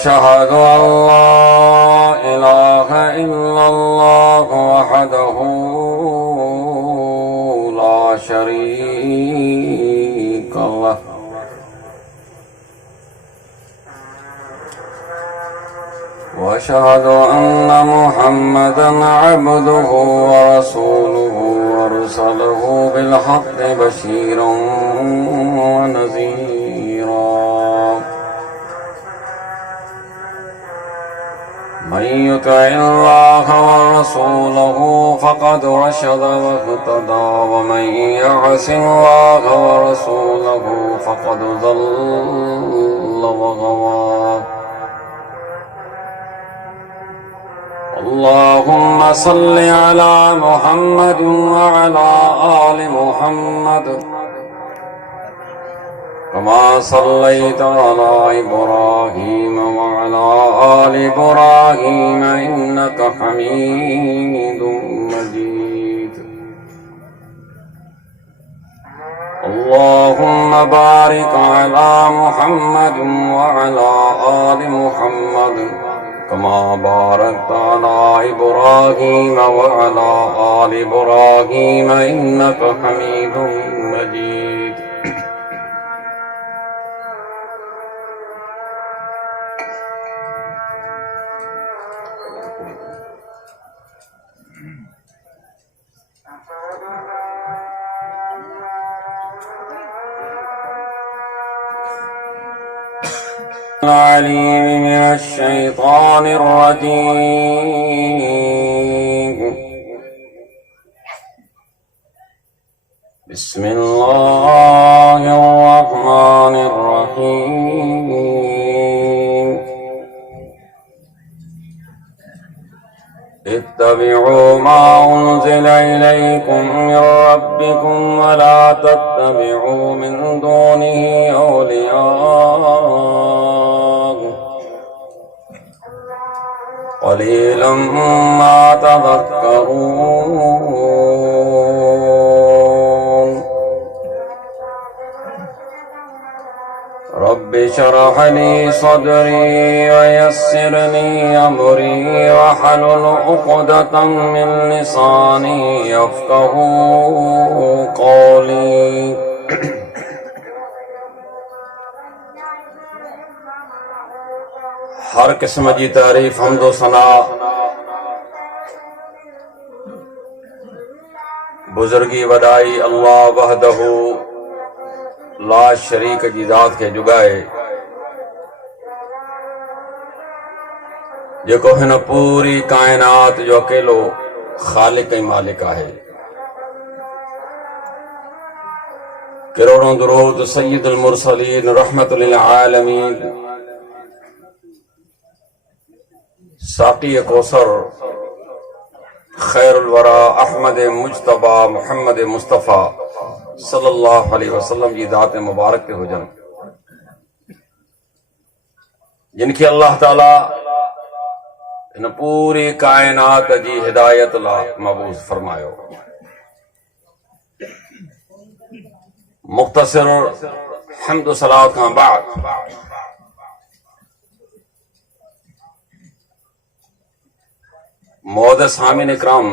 وأشهد أن لا إله إلا الله وحده لا شريك له وأشهد أن محمدا عبده ورسوله أرسله بالحق بشيرا ونذيرا من يطع الله ورسوله فقد رشد واهتدى ومن يعص الله ورسوله فقد ضل وغوى اللهم صل على محمد وعلى آل محمد كما صليت على إبراهيم وعلى آل إبراهيم إنك حميد مجيد اللهم بارك على محمد وعلى آل محمد كما باركت على إبراهيم وعلى آل إبراهيم إنك حميد مجيد العليم من الشيطان الرجيم بسم الله الرحمن الرحيم اتبعوا ما أنزل إليكم من ربكم ولا تتبعوا من دونه أولياء قليلا ما تذكرون رب اشرح لي صدري ويسر لي أمري واحلل عقدة من لساني يفقهوا قولي हर किस्म जी तारीफ हमदो सना बुजुर्गी वदाई अल्लाह वहदहू ला शरीक जी ज़ात खे जुगाए जेको हिन पूरी कायनात जो अकेलो खालिक ऐं मालिक आहे। करोड़ों दुरूद सय्यदुल मुरसलीन रहमतुल लिल आलमीन साक़ी कौसर खैरुल वरा अहमद मुज्तबा मुहम्मद मुस्तफ़ा सल्लल्लाहु अलैहि वसल्लम जी ज़ात मुबारक ते हुजन जिनखे अल्लाह ताला इन पूरी कायनात जी हिदायत ला मबूस फरमायो। मुख्तसर हम्द सलात खां बाद मौद सामिन इकराम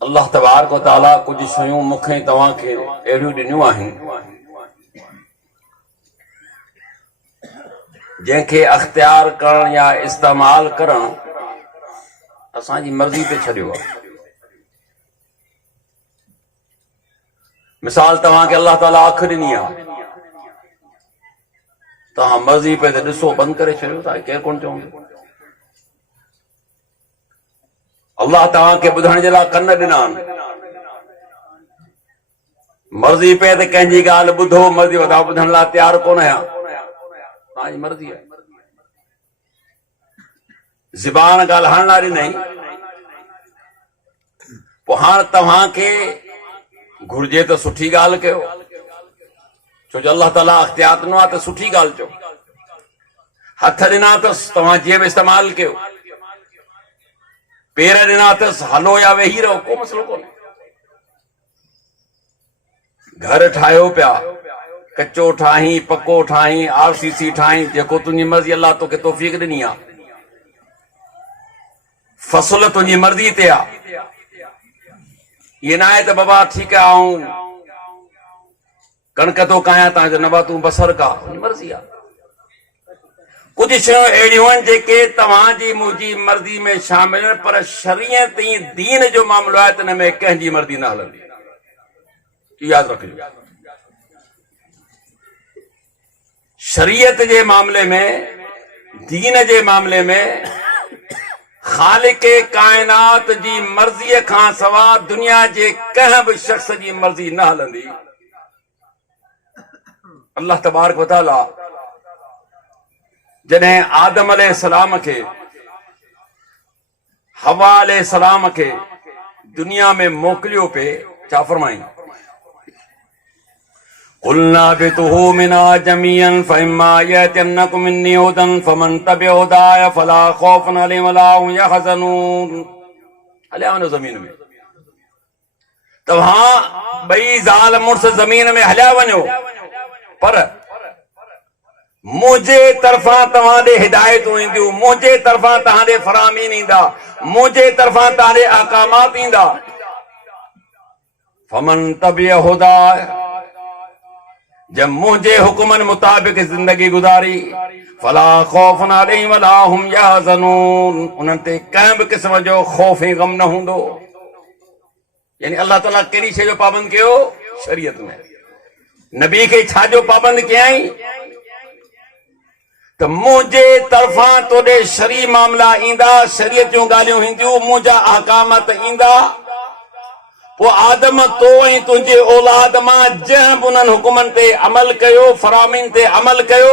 अल्लाह तबारक व तआला कुछ शयूं मूंखे तव्हांखे अहिड़ियूं ॾिनियूं आहिनि जंहिंखे अख्तियार करण या इस्तेमाल करण असांजी मर्ज़ी ते छॾियो आहे। मिसाल तव्हांखे अल्लाह ताला अख ॾिनी आहे तव्हां मर्ज़ी पे ते ॾिसो बंदि करे छॾियो था केरु कोन चवंदो। अल्लाह तव्हांखे ॿुधण जे लाइ कन ॾिना आहिनि मर्ज़ी पे ते कंहिंजी ॻाल्हि ॿुधो मर्ज़ी वधा ॿुधण लाइ तयारु कोन आहियां तव्हांजी मर्ज़ी आहे। ज़बान ॻाल्हाइण लाइ ॾिनई पोइ हाणे तव्हांखे घुर्जे त सुठी ॻाल्हि कयो छो जो अल्लाह ताला अख्तियार ॾिनो आहे त सुठी ॻाल्हि चओ। हथ ॾिना अथसि तव्हां जीअं बि इस्तेमालु कयो पेर ॾिना अथसि हलो या वेही रहो को मसलो कोन्हे। घर ठाहियो पिया कच्चो ठाही पक्को ठाही आरसीसी ठाही जेको तुंहिंजी मर्ज़ी अल्लाह तोखे तौफ़ीक़ ॾिनी आहे फसल तुंहिंजी मर्ज़ी ते आहे ये ना आहे त बाबा ठीकु आहे ऐं कणक थो कायां तव्हांजो न बा तूं बसर का तुंहिंजी मर्ज़ी आहे कुछ शयूं अहिड़ियूं आहिनि जेके तव्हांजी मुंहिंजी मर्ज़ी में शामिल आहिनि पर शरीयत ऐं दीन जो मामिलो आहे त हिन में कंहिंजी मर्ज़ी न हलंदी यादि रखिजो शरीयत जे मामले में दीन जे मामले में खालिक कायनात जी मर्ज़ीअ खां सवाइ दुनिया जे कंहिं बि शख़्स जी मर्ज़ी न हलंदी अल्लाह तबारक व तआला जॾहिं आदम अलैहिस्सलाम खे हवा अलैहिस्सलाम खे दुनिया में मोकिलियो पे छा फरमाई क़ुलना बितुहु मिना जमीअन फइम्मा यअतियन्नकुम मिन्नी हुदन फमन तबिअ हुदाय फला खौफुन अलैहिम वला हुम यहज़नून हलिया वञो ज़मीन में तव्हां ॿई ज़ाल मुड़ुस ज़मीन में हलिया वञो पर मुझे तरफां तव्हां ॾे हिदायतूं ईंदियूं मुझे तरफां तव्हां ॾे फरामीन ईंदा मुझे तरफां तव्हां ॾे अहकामात ईंदा फमन तबिअ हुदाय जब मुझे हुक्मन मुताबिक जिंदगी गुजारी फला खौफुन अलैहिम वला हुम यहज़नून उन्हनि ते कंहिं बि क़िस्म जो खौफ ऐं गम न हूंदो यानी अल्लाह ताला कहिड़ी शइ जो पाबंद कयो शरीयत में नबी खे छा जो पाबंद कयई त मुंहिंजे तरफ़ां तोॾे शरी मामला ईंदा शरीयत जूं ॻाल्हियूं ईंदियूं मुंहिंजा अहकामात ईंदा पोइ आदम तो ऐं तुंहिंजे औलाद मां जंहिं बि उन्हनि हुकुमनि ते अमल कयो फरामीन ते अमल कयो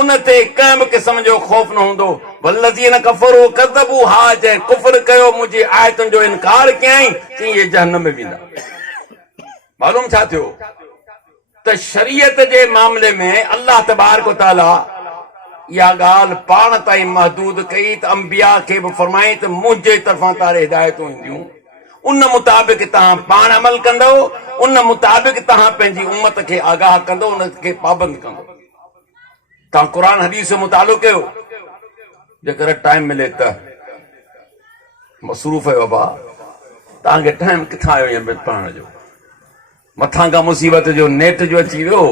उन ते कंहिं बि क़िस्म जो खौफ़ न हूंदो वल्लज़ीन कफ़रू कज़बू हा जंहिं कुफ़्र कयो मुंहिंजी आयतुनि जो इनकार कयई चई इहे जहन्नम में वेंदा मालूम छा थियो त शरीयत जे मामले में अल्लाह तबारक व तआला इहा ॻाल्हि पाण ताईं महदूद कई त अंबिया खे बि फरमाई त मुंहिंजे तरफ़ां तारे हिदायतूं ईंदियूं उन मुताबिक तव्हां पाण अमल कंदो उन मुताबिक तव्हां पंहिंजी उम्मत खे आगाह कंदो उनखे पाबंद कंदो तव्हां क़ुर हदीस जो मुतालो कयो जेकर टाइम मिले त मसरूफ़ आहियो बाबा तव्हांखे टाइम किथां आयो पढ़ण जो मथां खां मुसीबत जो नेट जो अची वियो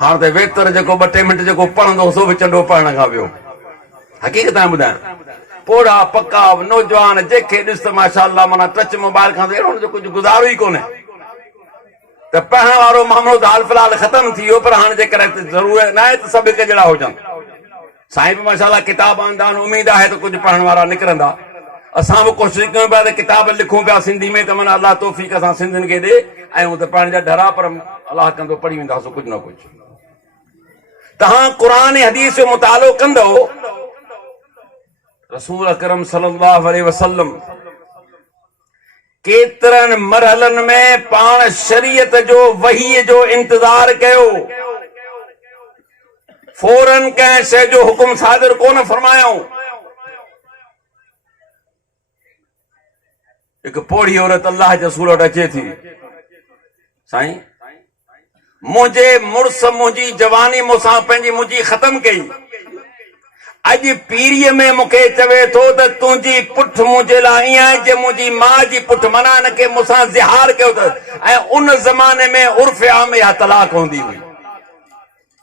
हाणे त वेतर जेको 2-3 मिंट जेको पढ़ंदो सो बि चंडो पढ़ण खां वियो हक़ीक़त ॿुधायां पोड़ा पक्का नौजवान जेके ॾिस त माशाअल्लाह माना टच मोबाइल खां अहिड़ो जो कुझु गुज़ारो ई कोन्हे त पढ़ण वारो मामिलो त हाल फ़िलहाल ख़तम थी वियो पर हाणे जेकर ज़रूरत न आहे त सभु हिकु जहिड़ा हुजनि साईं बि माशाअल्लाह किताब आंदा आहिनि उमेद आहे त कुझु पढ़ण वारा निकिरंदा असां बि कोशिशि कयूं पिया त किताब लिखूं पिया सिंधी में त माना अलाह तौफ़ीक़ असां सिंधियुनि खे ॾे ऐं त पढ़ण जा डरा पर अलाह कंदो पढ़ी वेंदासीं कुझु न कुझु तव्हां क़ुर ऐं हदीस जो मुतालो कंदो रसूल अकरम सल्लल्लाहु अलैहि वसल्लम केतिरनि मरहलनि में पाण शरीयत जो वही जो इंतज़ार कयो फौरन कंहिं शइ जो हुकुम सादिर कोन फरमायूं हिकु पोड़ी औरत अल्लाह जे रसूल वटि अचे थी साईं मुंहिंजे मुड़ुस मुंहिंजी जवानी मूंसां पंहिंजी मुंहिंजी ख़तम कई अॼु पीरीअ में मूंखे चवे थो त तुंहिंजी पुठ मुंहिंजे लाइ ईअं आहे जे मुंहिंजी माउ जी पुठ माना हिनखे मूंसां ज़िहार कयो अथसि ऐं उन ज़माने में उर्फ़ आम या तलाक हूंदी हुई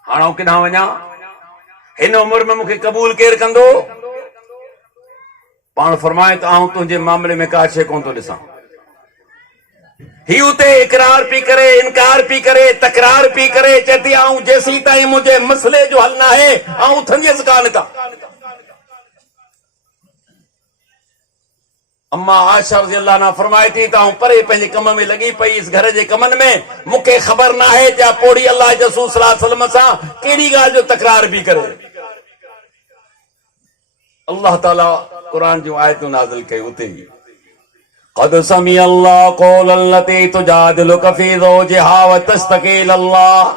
हाणे आउं किथां वञा हिन उमिरि में मूंखे क़बूल केरु कंदो पाण फरमाए त आउं तुंहिंजे मामले में का शइ कोन थो ॾिसां ही उते इकरार पी करे इनकार पी करे तकरार पी करे चए थी आउं जेसीं ताईं मुंहिंजे मसइले जो हल न आहे आउं उथंदसि कान का अम्मा आयशा रज़ियल्लाहु अन्हा फरमाए थी त आउं परे पंहिंजे कम में लॻी पई इस घर जे कमनि में मूंखे ख़बर न आहे त पोड़ी अल्लाह जे रसूल सल्लल्लाहु अलैहि वसल्लम सां कहिड़ी ॻाल्हि जो तकरार पई करे अल्लाह ताला क़ुर जूं आयतूं नाज़िल कई उते ई قد سمع الله قول التي تجادلك في زوجها وتشتكي الى الله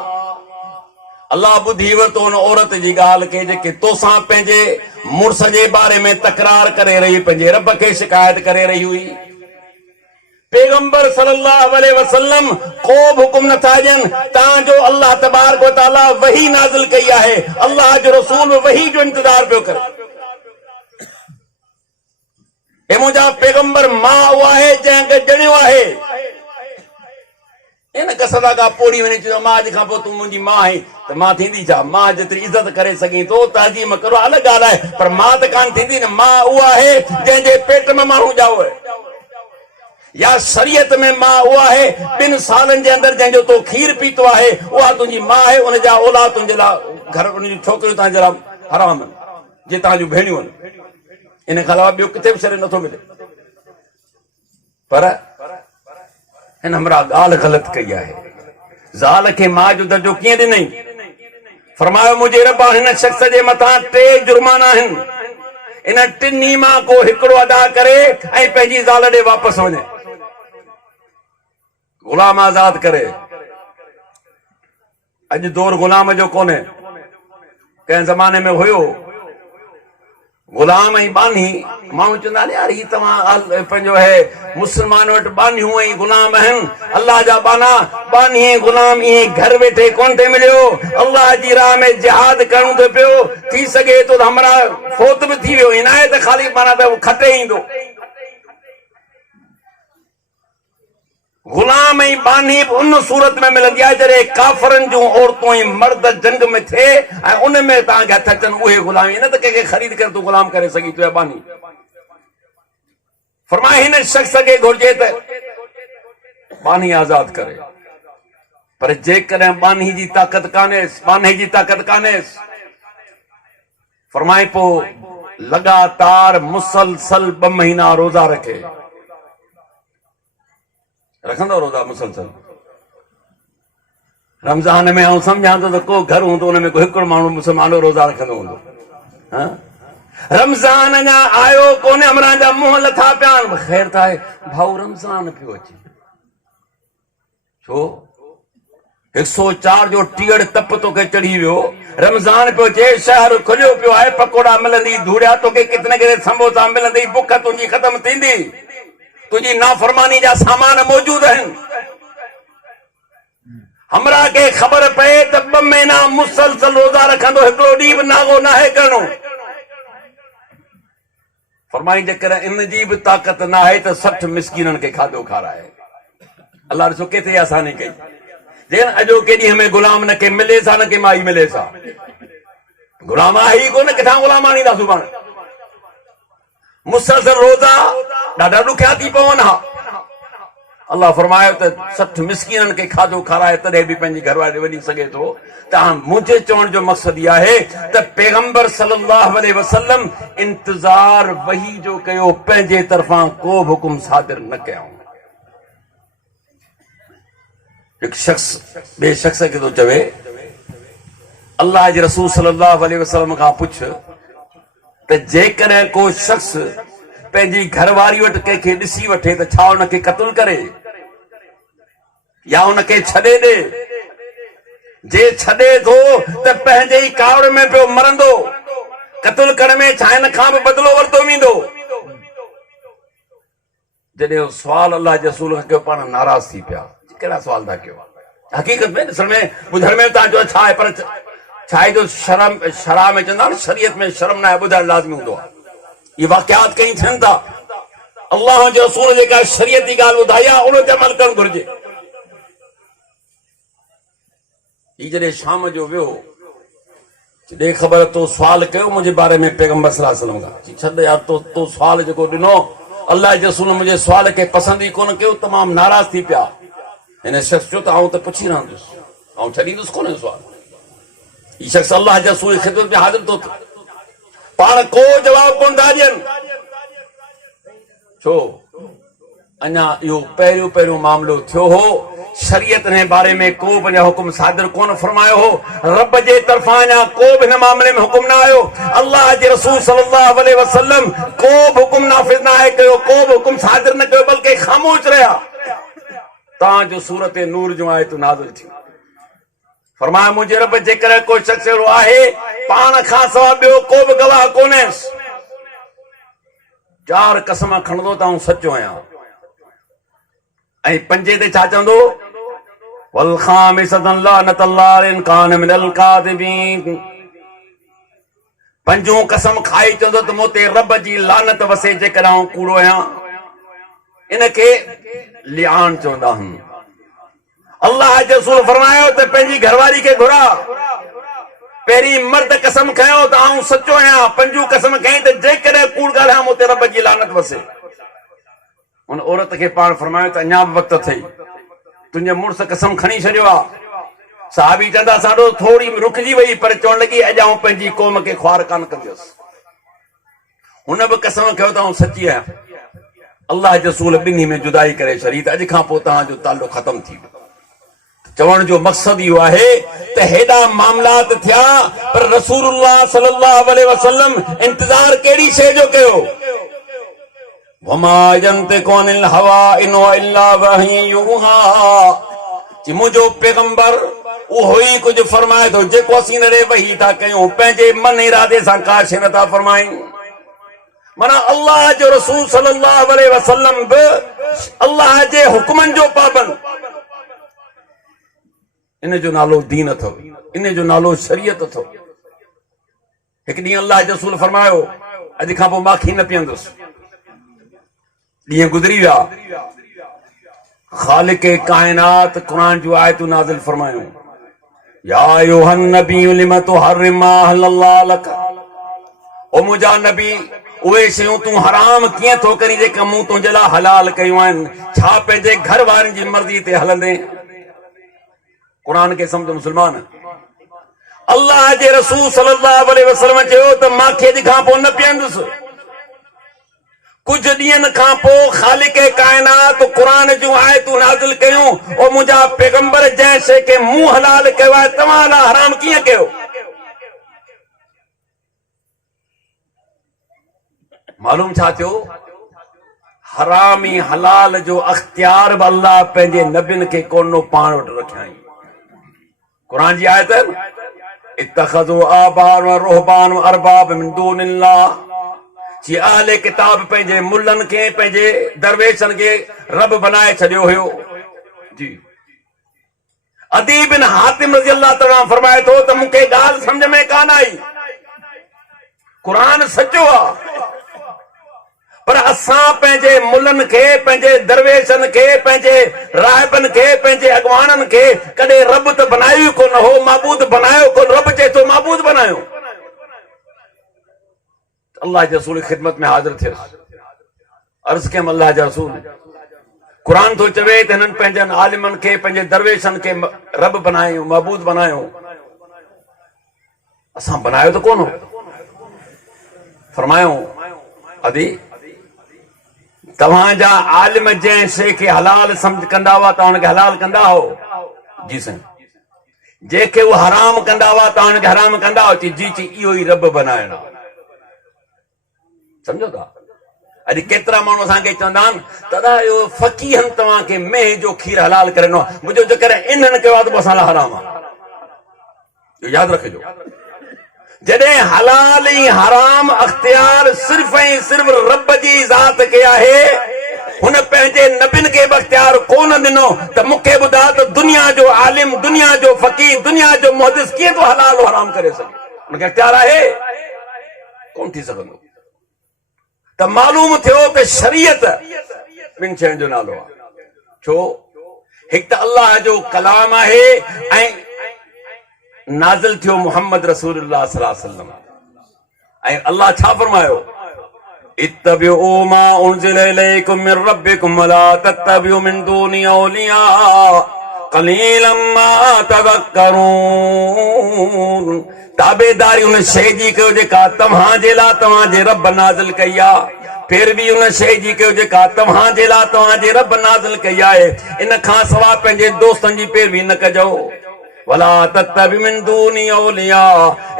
अल्लाह ॿुधी वरितो उन औरत जी ॻाल्हि खे जेके तोसां पंहिंजे मुड़ुस जे बारे में तकरार करे रही पंहिंजे रब खे शिकायत करे रही हुई पैगंबर सल्लल्लाहु अलैहि वसल्लम को हुकुम न था ॾियनि तव्हां जो अल्लाह तबारक व तआला वही नाज़िल कई आहे अल्लाह जो रसूल वही जो इंतजार पियो करे ए मुंहिंजा पैगंबर मां उहा आहे जंहिंखे ॼणियो आहे इन कसदा का पोड़ी वञी चयो मां अॼु खां पोइ तूं मुंहिंजी मां आहीं त मां थींदी छा मां जेतिरी इज़त करे सघीं थो ताज़ीम करो अलॻि ॻाल्हि आहे पर मां त कान थींदी न मां उहा आहे जंहिंजे पेट में माण्हू ॼाओ आहे या शरीयत में मां उहा आहे 2 सालनि जे अंदरि जंहिंजो तो खीर पीतो आहे उहा तुंहिंजी मां आहे उनजा औलाद तुंहिंजे लाइ घर उनजी छोकिरियूं तव्हांजे लाइ हराम आहिनि जे तव्हांजूं भेणियूं आहिनि इन खां अलावा ॿियो किथे बि शरीर नथो मिले पर हिन हमरा ॻाल्हि ग़लति कई आहे ज़ाल खे मां जो दर्जो कीअं ॾिनई फरमायो मुंहिंजे रब हिन शख़्स जे मथां 3 जुर्माना आहिनि इन टिनी मां को हिकिड़ो अदा करे ऐं पंहिंजी ज़ाल ॾे वापसि वञे गुलाम आज़ाद करे अॼु दौर गुलाम जो कोन्हे कंहिं ज़माने में हुयो गुलाम ऐं बानी माण्हू चवंदा यार ही तव्हां पंहिंजो है मुस्लमान वटि बानियूं ऐं गुलाम आहिनि अल्लाह जा बानी ऐं गुलाम ईअं घर वेठे कोन थो मिलियो अल्लाह जी राह में जिहाद करणो थो पियो थी सघे थो त हमरा फोत बि थी वियो इनायत खाली माना त खटे ईंदो गुलाम ऐं बानी उन सूरत में मिलंदी आहे जॾहिं काफ़रनि जूं औरतूं ऐं मर्द जंग में थिए ऐं उन में तव्हांखे हथ अचनि उहे गुलाम न त कंहिंखे ख़रीद करे तूं गुलाम करे सघी थो बानी फरमाए हिन शख़्स खे घुर्जे त बानी आज़ाद करे पर जेकॾहिं बानी जी ताक़त कान्हेसि फरमाए पोइ लगातार मुसलसल 2 महीना रोज़ा रखे रखंदो रोज़ा मुसलसल रमज़ान में आउं सम्झां थो त को घर हूंदो हुन में को हिकिड़ो माण्हू मुस्लमान रोज़ा रखंदो हूंदो रमज़ान अञा आयो कोन्हे हमरा जा मुंहं लथा पिया आहिनि ख़ैर त आहे भाऊ रमज़ान पियो अचे छो 104 जो टीअड़ तप तोखे चढ़ी वियो रमज़ान पियो अचे शहर खुलियो पियो आहे पकोड़ा मिलंदी धूड़िया तोखे किथे न किथे समोसा मिलंदी बुख तुंहिंजी ख़तम थींदी तुझी नाफरमानी जा सामान मौजूद आहिनि हमरा के ख़बर पए त 2 महीना मुसलसल रोज़ा रखंदो हिकिड़ो ॾींहुं बि नागो नाहे करणो फरमाई जेकर इन जी बि ताक़त न आहे त 60 मिस्कीननि खे खाधो खाराए अल्लाह ॾिसो केतिरी आसानी कई जेन अॼोके ॾींहं में गुलाम न के मिले सा न के माई मिले सा गुलाम आहे ई कोन किथां गुलाम आणींदा सुभाणे मुसलसल रोज़ा ॾाढा ॾुखिया थी पवनि हा अल्लाह फरमायो त 60 मिस्कीननि खे खाधो खाराए तॾहिं बि पंहिंजी घरवारी वञी सघे थो त मुंहिंजे चवण जो मक़सदु इहो आहे त पैगंबर सल्लल्लाहु अलैहि वसल्लम इंतज़ार वही जो कयो पंहिंजे तरफ़ां को बि हुकुम सादिर न कयूं हिकु शख़्स ॿिए शख़्स खे थो चवे अल्लाह जे रसूल सल्लल्लाहु अलैहि वसल्लम खां पुछ त जेकॾहिं को शख़्स पंहिंजी घरवारी वटि कंहिंखे ॾिसी वठे त छा उनखे क़त्ल करे या उनखे छॾे ॾे जे छॾे थो त पंहिंजे ई कावड़ में पियो मरंदो क़त्ल करण में छा हिन खां बि बदिलो वरितो वेंदो जॾहिं सुवाल अल्लाह जे रसूल खां कयो पाण नाराज़ थी पिया कहिड़ा सुवाल था कयो हक़ीक़त में ॾिसण में ॿुधण में तव्हां चओ छा आहे पर छा आहे जो शरा में चवंदा आहिनि शरीयत में शर्म न आहे ॿुधणु लाज़मी हूंदो आहे ये वाक़ियात कई थियनि था अल्लाह जे रसूल जेका शरीयती ॻाल्हि ॿुधाई आहे उन ते अमल करणु घुरिजे ही जॾहिं शाम जो वियो ॾे ख़बर तो सुवाल कयो मुंहिंजे बारे में पैगंबर सल्लल्लाहु अलैहि वसल्लम खां छॾ यार तो सुवाल जेको ॾिनो अल्लाह जे रसूल मुंहिंजे सुवाल खे पसंदि ई कोन कयो तमामु नाराज़ थी पिया हिन शख़्स चयो त आउं त पुछी रहंदुसि आउं छॾींदुसि कोन सुवाल ही शख़्स अल्लाह जे रसूल जी ख़िदमत में हाज़िर थो थिए पाण को जवाब कोन था ॾियनि छो अञा इहो पहिरियों मामिलो थियो हो शरीयत जे बारे में को बि हुकुम सादिर कोन फरमायो हो रब जे तरफ़ां अञा को बि हिन मामले में हुकुम न आयो अल्लाह जे रसूल सल्लल्लाहु अलैहि वसल्लम को बि हुकुम नाफ़िज़ न आहे कयो को बि हुकुम सादिर न कयो बल्कि ख़ामोश रहिया तव्हां जो सूरत नूर जूं आयतूं नाज़िल थियूं फरमाया मुंहिंजे रब जेकर को शख़्स अहिड़ो आहे पाण खां सवाइ ॿियो को बि गवाह कोन्हेसि 4 कसम खणंदो त आउं सचो आहियां ऐं पंजे ते छा चवंदो वल खामिसतन लानतल्लाह इन कान मिनल कादिबीन पंजो कसम खाई चवंदो त मूं ते रब जी लानत वसे जेकॾहिं आउं कूड़ो आहियां इनखे लिआन चवंदा आहिनि अल्लाह जो रसूल फरमायो त पंहिंजी घरवारी खे घुरा पहिरीं मर्द कसम खयो त आउं सचो आहियां पंजू कसम खई त जेकॾहिं कूड़ ॻाल्हायां मूं ते रब जी लानत वसे उन औरत खे पाण फरमायो त अञा बि वक़्तु अथई तुंहिंजे मुड़ुस कसम खणी छॾियो आहे साहबी चवंदा साडो थोरी रुकिजी वई पर चवण लॻी अॼु आउं पंहिंजी क़ौम खे ख्वार कान कंदुसि हुन बि कसम कयो त आउं सची आहियां अल्लाह जो रसूल ॿिन्ही में जुदाई करे छॾी त अॼु खां पोइ तव्हांजो ताल्लुक़ ख़तम थी वियो चवण जो मक़सदु इहो आहे त हेॾा मामलात थिया पर रसूलुल्लाह सल्लल्लाहु अलैहि वसल्लम इंतज़ार कहिड़ी शइ जो कयो वमा यंतिकु अनिल हवा इन हुवा इल्ला वही युहा कि मुंहिंजो पैगंबर उहो ई कुझु फरमाए थो जेको असीं नड़े वही था कयूं पंहिंजे मन इरादे सां का शइ नथा फरमायूं माना अल्लाह जो रसूल सल्लल्लाहु अलैहि वसल्लम बि अल्लाह जे हुक्मनि जो पाबंद इन जो नालो दीन अथव इन जो नालो शरीयत अथव हिकु ॾींहुं अल्लाह जो रसूल फरमायो अॼु खां पोइ माखी न पीअंदुसि ॾींहं गुज़री विया खालिक कायनात क़ुरान जो आयतूं नाज़िल फरमायूं या अय्युहन नबिय्यु लिमा तुहर्रिमु मा अहल्लल्लाहु लक ओ मुंहिंजा नबी उहे शयूं तूं हराम कीअं थो करी जेका मूं तुंहिंजे लाइ हलाल कयूं आहिनि छा पंहिंजे घर वारनि जी मर्ज़ी ते हलंदे क़ुरान खे सम्झ मुस्लमान अल्लाह जे रसूल सल्लल्लाहु अलैहि वसल्लम चयो त मांखे अॼु खां पोइ न पीअंदुसि कुछ ॾींहंनि खां पोइ खालिक कायनात क़ुरान जूं आयतूं नाज़िल कयूं ओ मुंहिंजा पैगंबर जंहिं शइ खे मूं हलाल कयो आहे तव्हां लाइ हराम कीअं कयो मालूम छा थियो हराम ऐं हलाल जो अख्तियार बि अल्लाह पंहिंजे नबियुनि खे कोन्हो पाण वटि रखियाई क़ुरान जी आयत इत्तखज़ू आबान व रुहबान अरबाब मिन दूनिल्लाह जी अहले किताब पंहिंजे मुल्लनि खे पंहिंजे दरवेशनि खे रब बनाए छॾियो हुयो जी अदी बिन हातिम रज़ी अल्लाह तआला फरमाए थो त मूंखे ॻाल्हि सम्झ में कान आई क़ुरान सचो आहे पर असां पंहिंजे मुल्लनि खे पंहिंजे दरवेशनि खे पंहिंजे राहिबनि खे पंहिंजे अॻवाननि खे कॾहिं रब त बनायो ई कोन हो माबूद बनायो कोन रब चए थो माबूद बनायो अल्लाह जे रसूल ख़िदमत में हाज़िर थियुसि अर्ज़ कयमि अल्लाह जा रसूल क़ुरान थो चवे त हिननि पंहिंजनि आलिमनि खे पंहिंजे दरवेशनि खे रब बनायो माबूद बनायो असां बनायो त कोन हो फरमायो अदी तव्हांजा आलिम जंहिं शइ खे हलाल सम्झ कंदा हुआ तव्हां हुनखे हलाल कंदा हो जी साईं जंहिंखे उहो हराम कंदा हुआ तव्हां हुनखे हराम कंदा हो जी जी इहो ई रब बनाइणो समझो था अॼु केतिरा माण्हू असांखे चवंदा आहिनि दादा इहो फ़क़ीहनि तव्हांखे मेह जो खीर हलाल करे ॾिनो मुंहिंजो जेकर इन्हनि कयो आहे त असां लाइ हराम आहे इहो यादि रखिजो जॾहिं हलाल ऐं हराम अख्तियार सिर्फ़ ऐं सिर्फ़ रब जी ज़ात खे आहे हुन पंहिंजे नबियुनि खे बि अख्तियार कोन ॾिनो त मूंखे ॿुधा त दुनिया जो आलिम दुनिया जो फ़क़ीह दुनिया जो मुहदिस कीअं थो हलाल हराम करे सघे हुनखे अख्तियार आहे कोन थी सघंदो त मालूम थियो त शरीयत ॿिनि शयुनि जो नालो आहे छो हिकु त अल्लाह जो कलाम आहे ऐं नाज़िल थियो मोहम्मद रसूलुल्लाह सल्लल्लाहु अलैहि वसल्लम ऐं अल्लाह छा फरमायो इत्तबिउ मा उनज़िला इलैकुम मिन रब्बिकुम वला तत्तबिउ मिन दूनि औलिया क़लीलन मा तज़क्करून ताबेदारी उन शइ जी कयो जेका तव्हांजे लाइ तव्हांजे रब नाज़िल कई आहे फिर भी उन शइ जी कयो जेका तव्हांजे लाइ तव्हांजे रब नाज़िल कई आहे इन खां सवाइ पंहिंजे दोस्तनि जी पैरवी न कजो वला तत्तबि मिन दूनि औलिया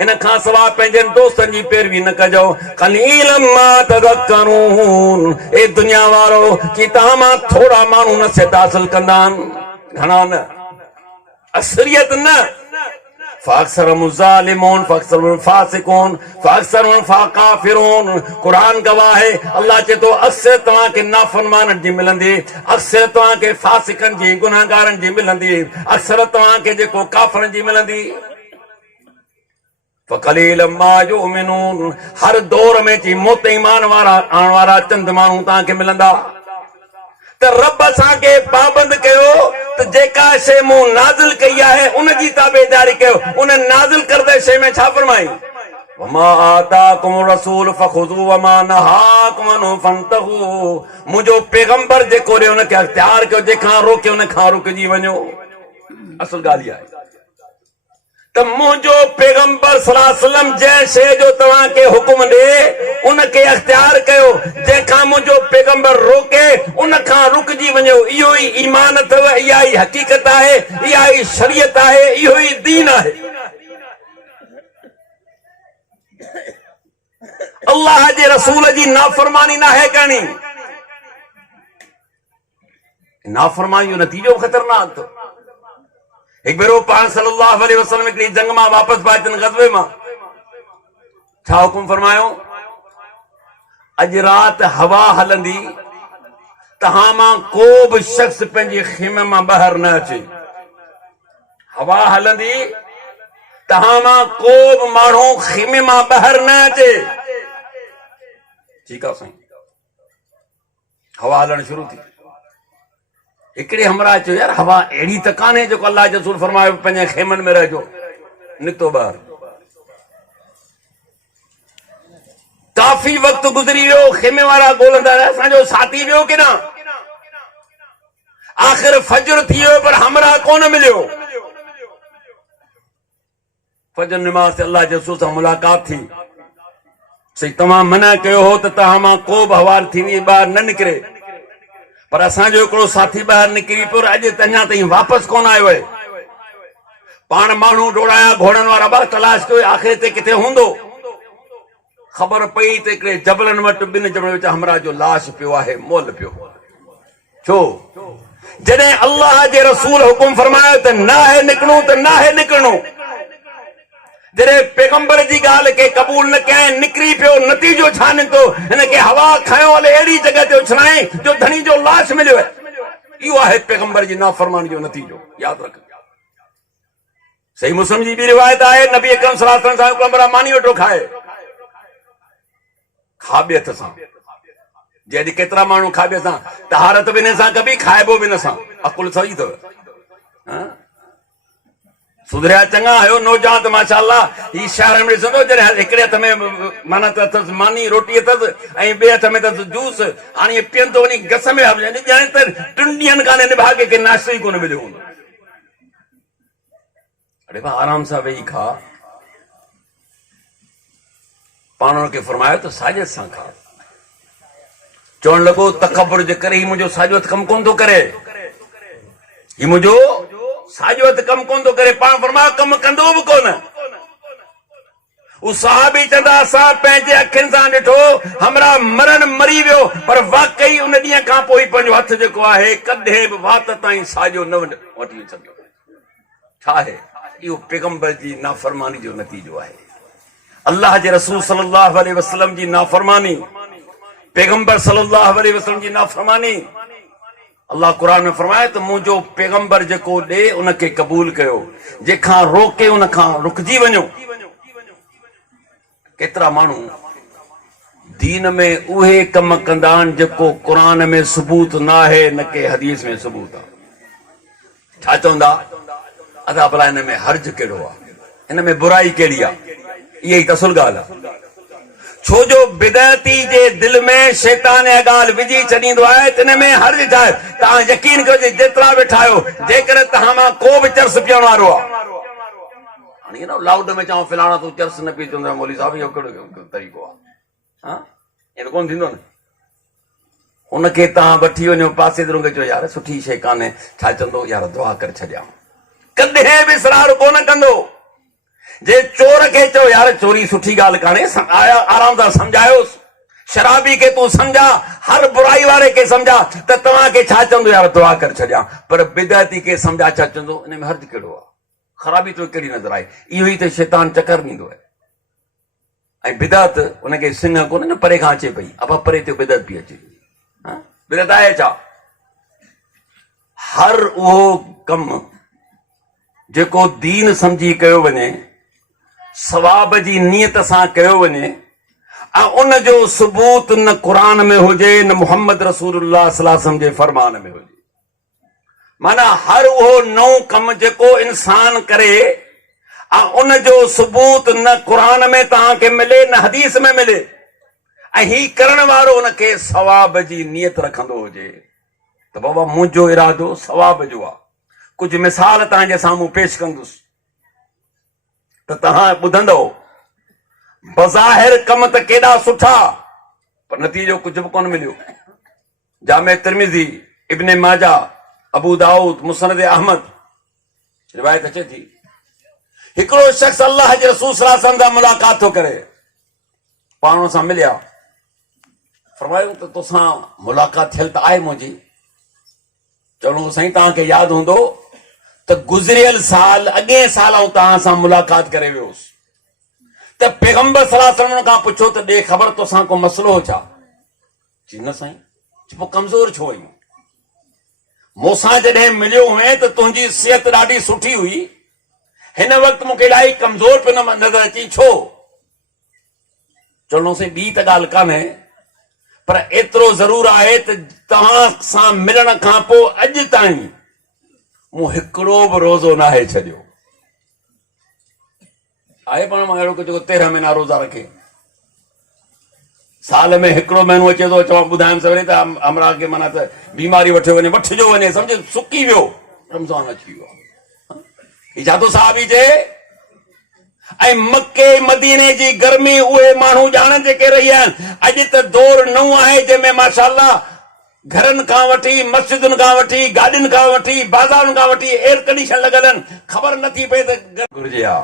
इन खां सवाइ पंहिंजे दोस्तनि जी पैरवी न कजो क़लीलन मा तज़क्करून ए दुनिया वारो कि तव्हां मां थोरा माण्हू नसीहत हासिल कंदा आहिनि घणा न असरियत न फ़अक्सरुहुम ज़ालिमून फ़अक्सरुहुम फ़ासिकून फ़अक्सरुहुम काफ़िरून। कुरान गवाह है, अल्लाह चए तो अक्सर तव्हां खे नाफ़रमाननि जी मिलंदी, अक्सर तव्हां खे फ़ासिकनि जी गुनाहगारनि जी मिलंदी, अक्सर तव्हां खे जेको काफ़िरनि जी मिलंदी। फ़क़लीलन मा युमिनून। हर दौर में जी मोत ईमान वारा आण वारा चंद माण्हू तव्हां खे मिलंदा। त रब असांखे पाबंद कयो त जेका शइ मूं नाज़िल कई आहे उन जी ताबेदारी कयो। उन नाज़िल करदे शइ में छा फरमाई? वमा आताकुम रसूल फखुज़ू वमा नहाकुम अन्हु फंतहू। मुंहिंजो पैगंबर जेको ॾे उनखे अख़्तियार कयो, जेखां रोके उन खां रुकिजी वञो। असल ॻाल्हि इहा आहे त मुंहिंजो पैगंबर सल्लल्लाहु अलैहि वसल्लम जंहिं शइ जो तव्हांखे हुकुम ॾे उनखे अख़्तियार कयो, जंहिंखां मुंहिंजो पैगंबर रोके उन खां रुकिजी वञो। इहो ई ईमान अथव, इहा ई हक़ीक़त आहे, इहा ई शरीयत आहे, इहो ई दीन आहे। अल्लाह जे रसूल जी नाफ़रमानी न आहे करणी। नाफ़रमानी जो नतीजो खतरनाक अथव। एक भेरो पाण सल्लल्लाहु अलैहि वसल्लम हिकिड़ी जंग मां वापसि पिया अचनि, ग़ज़वे मां। छा हुकुम फरमायो? अॼु राति हवा हलंदी, तहां मां को बि शख़्स पंहिंजे ख़ीमे मां ॿाहिरि न अचे। हवा हलंदी, तहां मां को बि माण्हू ख़ीमे मां ॿाहिरि न अचे। ठीकु आहे साईं। हवा हलणु शुरू थी। हिकिड़े हमरा चयो, यार हवा अहिड़ी त कान्हे जेको अल्लाह जो रसूल फरमायो पंहिंजे खेमनि में रहिजो। निकितो ॿाहिरि। काफ़ी वक़्तु गुज़री वियो, खेमे वारा ॻोल्हंदा रहिया, असांजो साथी वियो कि न। आख़िर फजर थी वियो पर हमरा कोन मिलियो। फजर निमाज़ ते अल्लाह जे रसूल सां मुलाक़ात थी। सही तव्हां मना कयो हो त तव्हां मां को बि हवाल थींदी ॿाहिरि न निकिरे, पर असांजो हिकिड़ो साथी ॿाहिरि निकिरी पियो, अॼु अञा ताईं वापसि कोन आयो आहे। पाण माण्हू डोड़ाया, घोड़नि वारा ॿार तलाश कयो, आख़िर ते किथे हूंदो। ख़बर पई त हिकिड़े जबलनि वटि, ॿिनि जबलनि विच हमरा जो लाश पियो आहे, मोल पियो। छो? जॾहिं अल्लाह जे रसूल हुकुम फरमायो त न आहे निकिरणो त न आहे निकिरणो। जॾहिं पैगंबर जी ॻाल्हि खे क़बूल न कयईं, निकिरी पियो, नतीजो छा निकितो? हिनखे हवा खयो हले अहिड़ी जॻह ते उछलाईं जो धनी जो लाश मिलियो आहे। इहो आहे पैगंबर जी नाफ़रमानी जो नतीजो, यादि रख। सही मुस्लिम जी बि रिवायत आहे, नबी अकरम सल्लल्लाहु अलैहि वसल्लम सां हिकु मानी वेठो खाए, खाॿे हथ सां। जॾहिं केतिरा माण्हू खाॿे सां, तहारत बि न सां कबी, खाइबो बि न सां। अकुल सही अथव। सुधरिया चङा आहियो नौजवान, माशाअल्लाह। ही शहर में ॾिसंदो, जॾहिं हिकिड़े हथ में माना त अथसि मानी रोटी अथसि ऐं ॿिए हथ में अथसि जूस। हाणे पीअंदो वञी गस में ॼाणे त टिनि ॾींहंनि खां निभागे खे नाश्तो ई कोन मिलियो हूंदो। अरे भाउ आराम सां वेही खा। पाण हुनखे फरमायो त साजिद सां खा। चवणु लॻो तकबर जे करे ही मुंहिंजो साॼो हथ कमु कोन थो करे, ही मुंहिंजो साॼो हथ कमु कोन थो करे। पाण फरमायो कमु कंदो बि कोन। उस सहाबी चवंदा, असां पंहिंजे अखियुनि सां ॾिठो, हमरा मरण मरी वियो, पर वाकई उन ॾींहं खां पोइ पंहिंजो हथ जेको आहे कॾहिं बि वात ताईं साॼो न वठी सघियो। छा आहे? इहो पैगंबर जी नाफ़रमानी जो नतीजो आहे। अल्लाह जे रसूल सल्लल्लाहु अलैहि वसल्लम जी नाफ़रमानी, पैगंबर सल्लल्लाहु अलैहि वसल्लम जी नाफ़रमानी। अल्लाह कुरान में फरमाए त मुंहिंजो पैगंबर जेको ॾे उनखे क़बूल कयो, जेखां रोके उन खां रुकिजी वञो। केतिरा माण्हू दीन में उहे कम कंदा आहिनि जेको कुरान में सबूत न आहे, न के हदीस में सबूत आहे। छा चवंदा? अदा भला हिन में हर्ज कहिड़ो आहे, हिन में बुराई कहिड़ी आहे? इहा ई तसुल ॻाल्हि आहे। छो जो बिदअती जे दिल में शैतान इहा ॻाल्हि विझी छॾींदो आहे त हिन में हर्ज छा आहे। तव्हां यकीन कयो, जेतिरा वेठा आहियो, जेकर तव्हां मां को बि चर्स पीअण वारो आहे, हाणे लाउड में चवां फिलाणा तूं चर्स न पी, चवंदा मौलवी साहिब इहो कहिड़ो तरीक़ो आहे? इन कोन थींदो न। उनखे तव्हां वठी वञो पासे ते, चओ यार सुठी शइ कान्हे, छा चवंदो? यार दुआ करे छॾियां। कॾहिं बि इसरार कोन कंदो। जे चोर खे चओ यार चोरी सुठी ॻाल्हि कान्हे, आराम सां सम्झायोसि। शराबी खे तूं सम्झा, हर बुराई वारे खे सम्झा त तव्हांखे छा चवंदो? यार दुआ करे छॾियां। पर बिदअती खे सम्झा, छा चवंदो? हिन में हर्ज कहिड़ो आहे? ख़राबी तो कहिड़ी नज़र आहे? इहो ई त शैतान चकर ॾींदो आहे। ऐं बिदअत उनखे सिंह कोन्हे न परे खां अचे पई, अब परे ते बिदअत पई अचे। बिदअत आहे छा? हर उहो कमु जेको दीन सम्झी कयो वञे, सवाब जी नियत सां कयो वञे, ऐं उन जो सबूत न क़ुरान में हुजे न मुहम्मद रसूलुल्लाह सल्लल्लाहु अलैहि वसल्लम जे फरमान में हुजे। माना हर उहो नओं कमु जेको इंसान करे ऐं उन जो सबूत न क़ुरान में तव्हांखे मिले न हदीस में मिले, ऐं ही करण वारो उनखे सवाब जी नियत रखंदो हुजे, त बाबा मुंहिंजो इरादो सवाब जो आहे। कुझु मिसाल तव्हांजे साम्हूं पेश कंदुसि त तव्हां ॿुधंदव। बज़ाहिर कम त केॾा सुठा, पर नतीजो कुझु बि कोन मिलियो। जामे तिर्मिज़ी, इब्ने माजा, अबू दाऊद, मुस्नद अहमद रिवायत अचे थी, हिकिड़ो शख्स अल्लाह जे रसूल सल्लल्लाहु अलैहि वसल्लम सां मुलाक़ात थो करे, पाण सां मिलिया, फरमायो त तोसां मुलाक़ात थियल त आहे मुंहिंजी। चवणो साईं तव्हांखे यादि हूंदो त गुज़रियल साल अॻे साल आऊं तव्हां सां मुलाक़ात करे वियोसि, त पैगंबर सल्लल्लाहु अलैहि वसल्लम खां पुछो त ॾे ख़बर तोसां को मसलो हो छा? चई न साईं। पोइ कमज़ोर छो आहीं? मूंसां जॾहिं मिलियो हुए त तुंहिंजी सिहत ॾाढी सुठी हुई, हिन वक़्तु मूंखे इलाही कमज़ोर पियो नज़र अची, छो? चवणो साईं ॿी त ॻाल्हि कान्हे, पर एतिरो ज़रूर आहे त तव्हां सां मिलण खां पोइ अॼु ताईं मूं हिकिड़ो बि रोज़ो नाहे छॾियो। आहे पाण मां अहिड़ो जेको 13 महीना रोज़ा रखे? साल में हिकिड़ो महीनो अचे थो, चवां ॿुधाइनि सवेरे त हमरा खे माना त बीमारी वठियो वञे, वठिजो वञे, सम्झ सुकी वियो, रमज़ान अची वियो। हीउ छा थो साहबी चए? ऐं मके मदीने जी गर्मी उहे माण्हू ॼाण जेके रही आहिनि, अॼु त दौर नओं आहे जंहिंमें माशाअल्लाह घरनि खां वठी, मस्जिदुनि खां वठी, गाॾियुनि खां वठी, बाज़ारुनि खां वठी एयर कंडीशन लॻल आहिनि, ख़बर नथी पए त घुर्जे हा।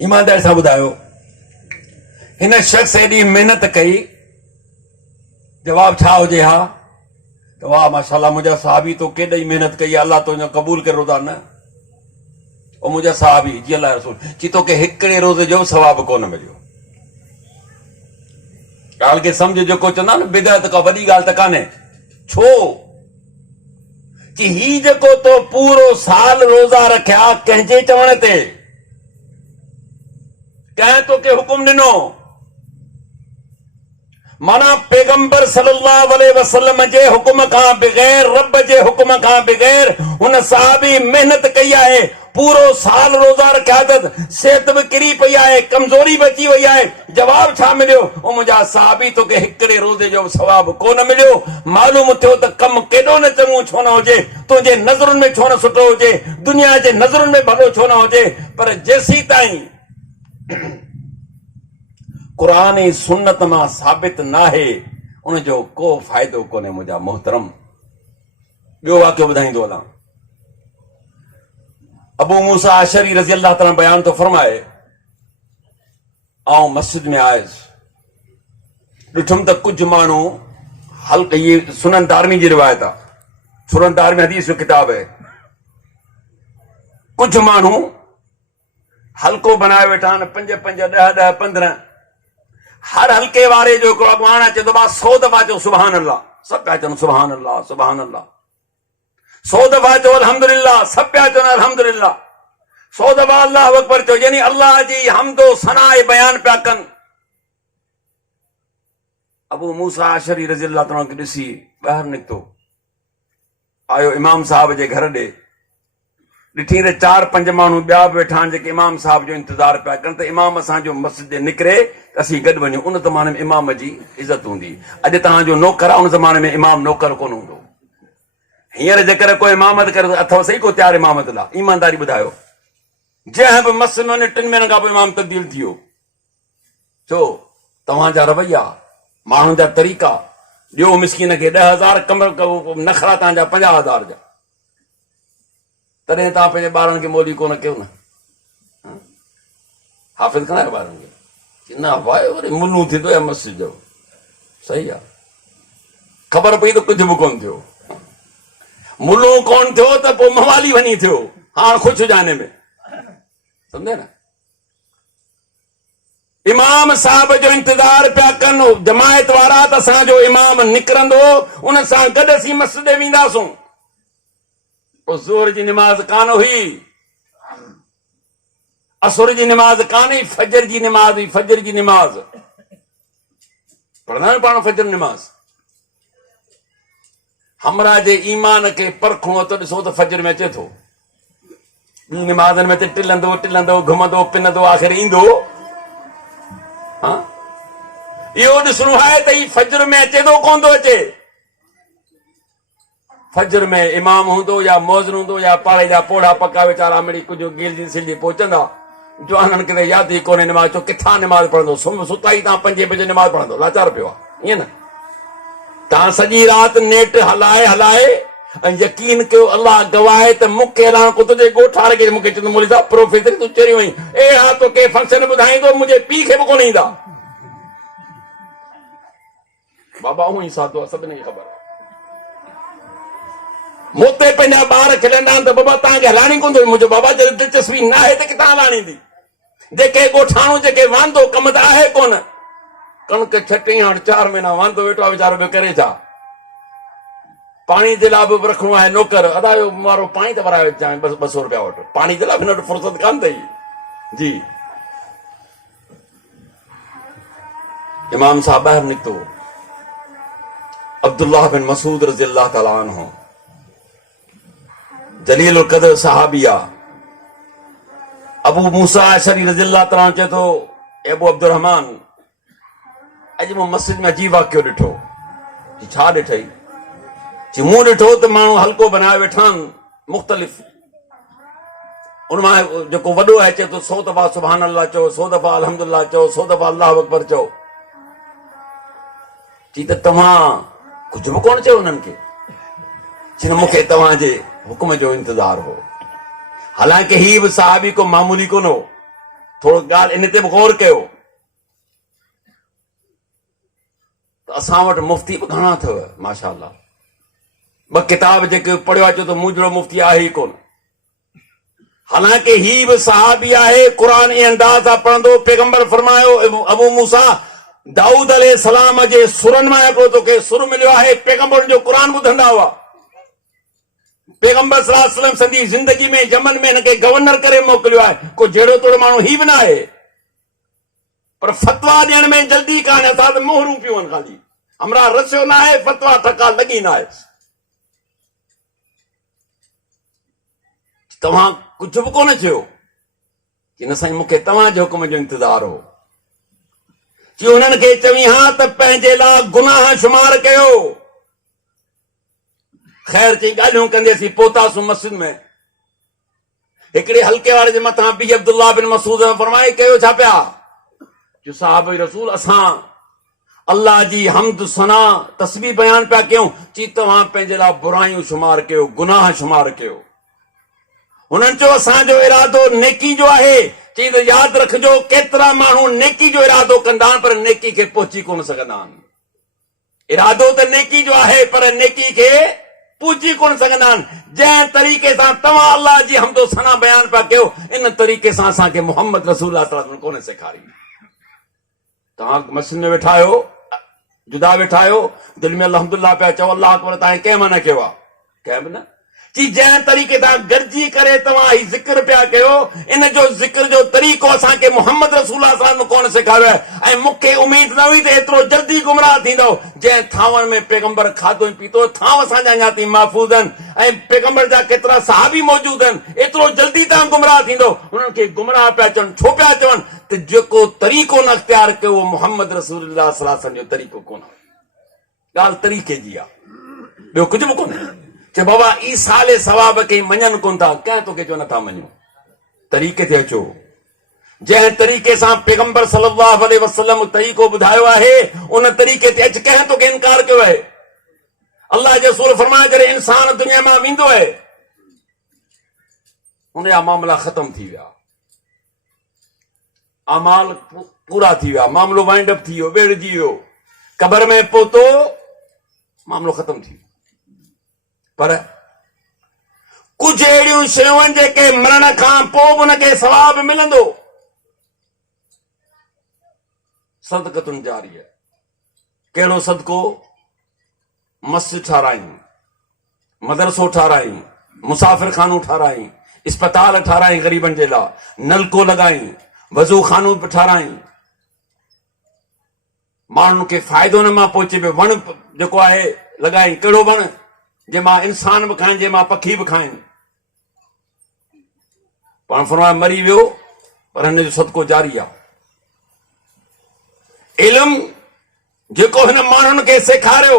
ईमानदारी सां ॿुधायो, हिन शख़्स एॾी महिनत कई, जवाब छा हुजे? हा त वाह माशाअल्लाह मुंहिंजा साहबी तो केॾी महिनत कई, अल्लाह तुंहिंजो क़बूल करे रोज़ा न। ओ मुंहिंजा साहबी जी अल्लाह रसूल चई तोखे हिकिड़े रोज़े जो सवाब कोन मिलियो। ॻाल्हि खे सम्झ, जेको चवंदा न बिदअत का वॾी ॻाल्हि त कान्हे। छो कि ही जेको तो पूरो साल रोज़ा रखिया कंहिंजे चवण ते? कंहिं तोखे हुकुम ॾिनो? माना पैगंबर सल्लल्लाहु अलैहि वसल्लम जे हुकुम खां बग़ैर, रब जे हुकुम खां बग़ैर हुन साहबी महिनत कई आहे, पूरो साल रोज़ा रखिया अथसि, सिहत बि किरी पई आहे, कमज़ोरी बि अची वई आहे। जवाब छा मिलियो? ओ मुंहिंजा साहबी तोखे हिकिड़े रोज़े जो सवाब कोन मिलियो। मालूम थियो त कमु केॾो न चङो छो न हुजे, तुंहिंजे नज़रुनि में छो न सुठो हुजे, दुनिया जे नज़रुनि में भलो छो न हुजे, पर जेसीं ताईं क़ुरान ऐं सुन्नत मां साबित नाहे उनजो को फ़ाइदो कोन्हे मुंहिंजा मोहतरम। ॿियो वाक़ियो ॿुधाईंदो हलां। अबू मूसा अशरी रज़ी अल्लाह ताला बयान थो फरमाए, आउं मस्जिद में आयुसि, ॾिठुमि त कुझु माण्हू हल्क, इहे सुनन दारमी जी रिवायत आहे, सुनन दारमी हदीस जो किताब है, कुझु माण्हू हल्को बनाए वेठा आहिनि, 5 5 10 10 15, हर हल्के वारे जो हिकिड़ो अॻवान अचे थो, 100 दफ़ा चओ सुभान अल्लाह, सभु पिया चवनि सुभान अल्लाह सुभान अल्लाह, 100 दफ़ा चओ अल्हम्दुलिल्लाह, सभु पिया चवनि अल्हम्दुलिल्लाह, 100 दफ़ा अल्लाह अकबर चओ, यानी अल्लाह जी हमदो सना बयान पिया कनि। अबू मूसा अशरी रज़ी अल्लाह ताला खे ॾिसी ॿाहिरि निकितो, आयो इमाम साहब जे घर ॾे, ॾिठी त 4 5 माण्हू ॿिया बि वेठा आहिनि जेके इमाम साहब जो इंतज़ार पिया कनि त इमाम असांजो मस्जिद निकिरे त असीं गॾु वञूं। उन ज़माने में इमाम जी इज़त हूंदी, अॼु तव्हांजो नौकर आहे, उन ज़माने में इमाम नौकर कोन हूंदो। हींअर जेकर कोई इमामत करे अथव सही को तयारु इमामत लाइ? ईमानदारी ॿुधायो, जंहिं बि मस्जिद में 3 महीननि खां पोइ इमाम तब्दील थी वियो, छो? तव्हांजा रवैया, माण्हुनि जा तरीक़ा, ॾियो मिसकीन खे 10,000 नखरा तव्हांजा 50,000 जा, तॾहिं तव्हां पंहिंजे ॿारनि खे मौली कोन कयो न। हाफ़िज़ करण ॿारनि खे न वाए वरी मुनू थींदो आहे मस्जिद जो सही आहे ख़बर पई त कुझु बि कोन थियो मुलो कोन थियो त पोइ मवाली वञी थियो हाणे ख़ुशि जाने में सम्झे न इमाम साहब जो इंतज़ार पिया कनि जमायत वारा त असांजो इमाम निकिरंदो उन सां गॾु असीं मस्जिद वेंदासूं पोइ ज़ोहर जी निमाज़ कान हुई असुर जी निमाज़ कान हुई फजर जी निमाज़ हुई फजर जी निमाज़ पढ़ंदा आहियूं पाण फजर निमाज़ हमरा जे ईमान खे परखणो त ॾिसो त फजर में अचे थो ॿी निमाज़नि में त टिलंदो टिलंदो घुमंदो पिनंदो आख़िर ईंदो हाँ इहो ॾिसणो आहे त ही फजर में अचे थो कोन थो अचे फजर में इमाम हूंदो या मौज़न हूंदो या पाड़े जा पोड़ा पका वीचारा मिड़ी कुझु गिलजी सिलजी पहुचंदा जवाननि खे त यादि ई कोन्हे निमाज़ चो किथां निमाज़ पढ़ंदो सुता ई तव्हां 5 बजे निमाज़ पढ़ंदो लाचार पियो आहे ईअं न तव्हां सॼी राति नेट हलाए हलाए ऐं यकीन कयो अलाह गवाहे त मूंखे अलाह कुत जे ॻोठाणे खे मूंखे चवंदो मोली साहब प्रोफेसर तूं चरियो आहीं ए हा तोखे फंक्शन ॿुधाईंदो मुंहिंजे पीउ खे बि कोन ईंदा बाबा हूअं ई साधो आहे सभिनी खे ख़बर मूं ते पंहिंजा ॿार खिलंदा आहिनि त बाबा तव्हांखे हलाइणी कोन थो मुंहिंजो बाबा जॾहिं दिलचस्पी न आहे त किथां हलाइणी ईंदी जेके ॻोठाणो जेके वांदो कम त आहे कोन कणिक छटी हाणे 4 महीना वांदो वेठो आहे वीचारो ॿियो करे छा पाणी जे लाइ बि रखणो आहे नौकर अदा जो वारो पाणी त भराए अचां 200 रुपया वटि पाणी जे लाइ बि न फुर्सत कान अथई जी इमाम साहब ॿाहिरि निकितो अब्दुल्लाह बिन मसूद रज़ी अल्लाह ताला अन्हु जलील क़द्र सहाबिया अबू मूसा अशरी रज़ी अल्लाह ताला चए थो अबू अब्दुर्रहमान अॼु मूं मस्जिद में अजीब वाक़ियो ॾिठो छा ॾिठई जी मूं ॾिठो त माण्हू हल्को बनाए वेठा आहिनि मुख़्तलिफ़ उन मां जेको वॾो आहे चए थो 100 दफ़ा सुभान अल्लाह चओ 100 दफ़ा अल्हम्दुलिल्लाह चओ 100 दफ़ा अल्लाहु अकबर चओ जी त तव्हां कुझु बि कोन चयो उन्हनि खे जिन मूंखे तव्हांजे हुकुम जो इंतज़ार हो हालांकि ही बि साहबी को मामूली कोन हो थोरो ॻाल्हि इन ते बि गौर कयो त असां वटि मुफ़्ती बि घणा अथव माशाअल्लाह 2 किताब जेके पढ़ियो आहे चयो त मूं जहिड़ो मुफ़्ती आहे ई कोन हालांकि ही बि सहाबी आहे क़ुर ई अंदाज़ सां पढ़ंदो पैगंबर फरमायो अबू मूसा दाऊद अलैहिस्सलाम जे सुरनि मां हिकिड़ो तोखे सुर मिलियो आहे पैगंबर जो क़ुर ॿुधंदा हुआ पैगंबर सल्लल्लाहु अलैहि वसल्लम संदी ज़िंदगी में यमन में हिनखे गवर्नर करे मोकिलियो आहे को जहिड़ो तोड़ो माण्हू ही बि न आहे पर फतवा ॾियण में जल्दी कान्हे असां त मोहरूं पियूं आहिनि ख़ाली हमरा रसियो न आहे फतवा ठका लॻी न आहे तव्हां कुझु बि कोन चयो कि न साईं मूंखे तव्हांजे हुकुम जो इंतज़ार हो जी हुननि खे चवी हा त पंहिंजे लाइ गुनाह शुमार कयो ख़ैर चई ॻाल्हियूं कंदे असीं पहुतासीं मस्जिद में हिकिड़े हल्के वारे जे मथां बि अब्दुल्लाह बिन मसूद फरमाए कयो छा पिया जो साहब रसूल असां अल्लाह जी हम्द सना तस्बीह बयान पिया कयूं चई तव्हां पंहिंजे लाइ बुराइयूं शुमार कयो गुनाह शुमार कयो हुननि चयो असांजो इरादो नेकी जो आहे चई त यादि रखिजो केतिरा माण्हू नेकी जो इरादो कंदा आहिनि पर नेकी खे पहुची कोन सघंदा आहिनि इरादो त नेकी जो आहे पर नेकी खे पूजी कोन सघंदा आहिनि जंहिं तरीक़े सां तव्हां अल्लाह जी हमदो सना बयान पिया कयो इन तरीक़े सां असांखे मोहम्मद रसूल कोन सेखारी तव्हां मस्जिद में वेठा आहियो जुदा वेठा आहियो दिलि में अल्हम्दुलिल्लाह पिया चओ अल्लाह अकबर तव्हां कंहिं मां न कयो आहे कंहिं बि न जी जंहिं तरीक़े सां गॾिजी करे तव्हां ही ज़िक्र पिया कयो इन जो ज़िक्र जो तरीक़ो असांखे मोहम्मद रसूल कोन सेखारियो आहे ऐं मूंखे उमेद न हुई त एतिरो जल्दी गुमराह थींदो जंहिं थांवनि में पैगंबर खाधो ऐं पीतो थांव असांजा अञा ताईं महफ़ूज़ आहिनि ऐं पैगंबर जा केतिरा सहाबी मौजूद आहिनि एतिरो जल्दी तव्हां गुमराह थींदो उन्हनि खे गुमराह पिया चवनि छो पिया चवनि त जेको तरीक़ो न अख़्तियार कयो उहो मोहम्मद रसूल जो तरीक़ो कोन ॻाल्हि तरीक़े जी आहे ॿियो कुझु बि कोन्हे चए बाबा ई साले सवाब खे मञनि कोन था कंहिं तोखे चयो नथा मञो तरीक़े ते अचो जंहिं तरीक़े सां पैगंबर सल्लल्लाहु अलैहि वसल्लम तरीक़ो ॿुधायो आहे उन तरीक़े ते अच कंहिं तोखे इनकार कयो आहे अल्लाह जो रसूल फरमाए करे इंसान दुनिया मां वेंदो आहे उनजा मामला ख़तम थी विया अमाल पूरा थी विया, मामलो वाइंड अप थी वियो, बेड़जी वियो, क़बर में पहुतो, मामलो ख़त्म थी। पर कुछ अहिड़ियूं शयूं आहिनि जेके मरण खां पोइ बि उनखे सवाब मिलंदो। सदक़तुन जारिया। कहिड़ो सदको? मस्जिद ठारायूं, मदरसो ठारायूं, मुसाफ़िर खानो ठारायूं, अस्पताल ठारायूं ग़रीबनि जे लाइ, नलको लॻायूं, वज़ू खानो बि ठारायूं, माण्हुनि खे फ़ाइदो न मां पहुचे पियो। वण जेको आहे लॻायूं, कहिड़ो वण? जंहिंमां इंसान बि खाइनि, जंहिंमां पखी बि खाइनि। पाण फरमाए मरी वियो, पर हिन जो सदको जारी आहे। इल्मु जेको हिन माण्हुनि खे सेखारियो,